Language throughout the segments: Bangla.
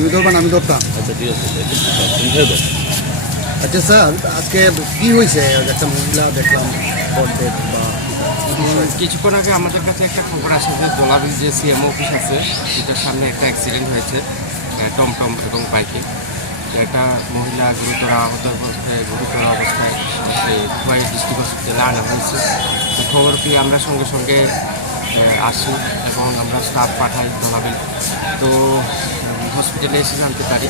তুমি ধরবেন আমি ধরতাম। আচ্ছা ঠিক আছে, তুমি ধরে দাও। আচ্ছা স্যার, আজকে কি হয়েছে? একটা মহিলা দেখলাম ডেট বা কিছুক্ষণ আগে আমাদের কাছে একটা খবর আসে যে দোলাবিল যে সিএমও অফিস আছে সেটার সামনে একটা অ্যাক্সিডেন্ট হয়েছে টমটম এবং বাইকে। একটা মহিলা গুরুতর অবস্থায় খোয়াই ডিস্ট্রিক্ট হসপিটালে আনা হয়েছে। তো খবর পেয়ে আমরা সঙ্গে সঙ্গে আসি এবং আমরা স্টাফ পাঠাই দোলাবিল। তো হসপিটালে এসে জানতে পারি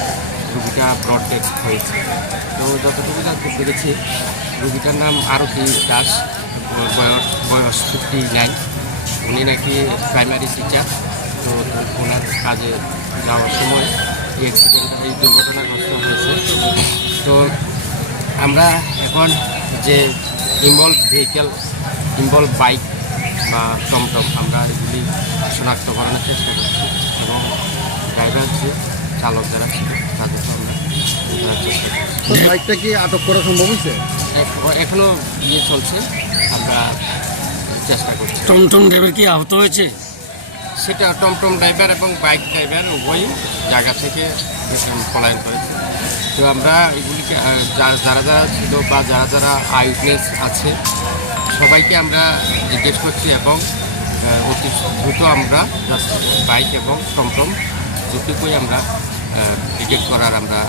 রুগীটা ব্রড ডেথ হয়েছে। তো যতটুকু জানতে পেরেছি রুগীটার নাম আরতি দাস, বয়স 59। উনি নাকি প্রাইমারি টিচার। তো ওনার কাজে যাওয়ার সময় এই দুর্ঘটনাগ্রস্ত হয়েছে। তো আমরা এখন যে ইনভলভ বাইক বা টমটম আমরা এগুলি শনাক্তকরণের চেষ্টা করছি এবং ড্রাইভার যে চালক যারা ছিল তাদেরকে আমরা বোঝার চেষ্টা করছি। তো বাইকটা কি আটক করা সম্ভব হয়েছে? এখনও ইয়ে চলছে, আমরা চেষ্টা করছি। টমটম ড্রাইভার কি আহত হয়েছে? সেটা টমটম ড্রাইভার এবং বাইক ড্রাইভার উভয়ই জায়গা থেকে পলায়ন করেছে। তো আমরা এগুলিকে যারা যারা ছিল বা যারা যারা আইউটনেস আছে সবাইকে আমরা জিজ্ঞেস করছি এবং অতি দ্রুত আমরা বাইক এবং টমটম দুটোকেই আমরা ডিটেক্ট করার আমরা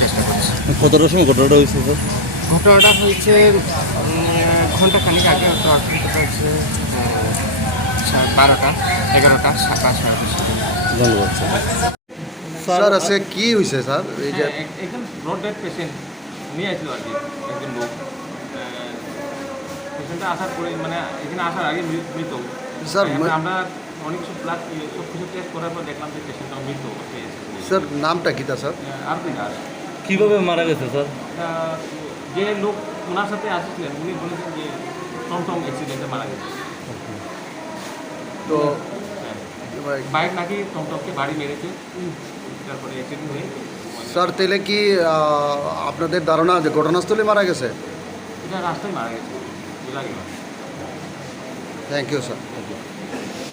চেষ্টা করছি। কতটার সময় ঘটনাটা হয়েছে স্যার? ঘটনাটা হয়েছে ঘন্টাখানিক আগে। ঘটনাটা হচ্ছে 12টা 11টা 12:30। ধন্যবাদ স্যার। স্যার আজকে কি হয়েছে স্যার? এই যে একজন ব্রড ডেড পেশেন্ট নিয়ে আসলো আর কি, একজন লোক। পেশেন্টটা আসার পরে মানে এখানে আসার আগে মৃত। স্যার আমরা অনেক সব ব্লাড সব কিছু টেস্ট করার পর দেখলাম যে পেশেন্টটা মৃত অবস্থায় এসেছে। স্যার নামটা কী তা স্যার? আরতি দাস। কীভাবে মারা গেছে স্যার? যে লোক ওনার সাথে আসছিলেন উনি বলেছেন যে টমটম অ্যাক্সিডেন্টে মারা গেছে। তো বাইক নাকি টমটমকে বাড়ি মেরেছে, তারপরে অ্যাক্সিডেন্ট হয়ে স্যার তাহলে কি আপনাদের ধারণা যে ঘটনাস্থলে মারা গেছে? এটা রাস্তায় মারা গেছে। Thank you sir.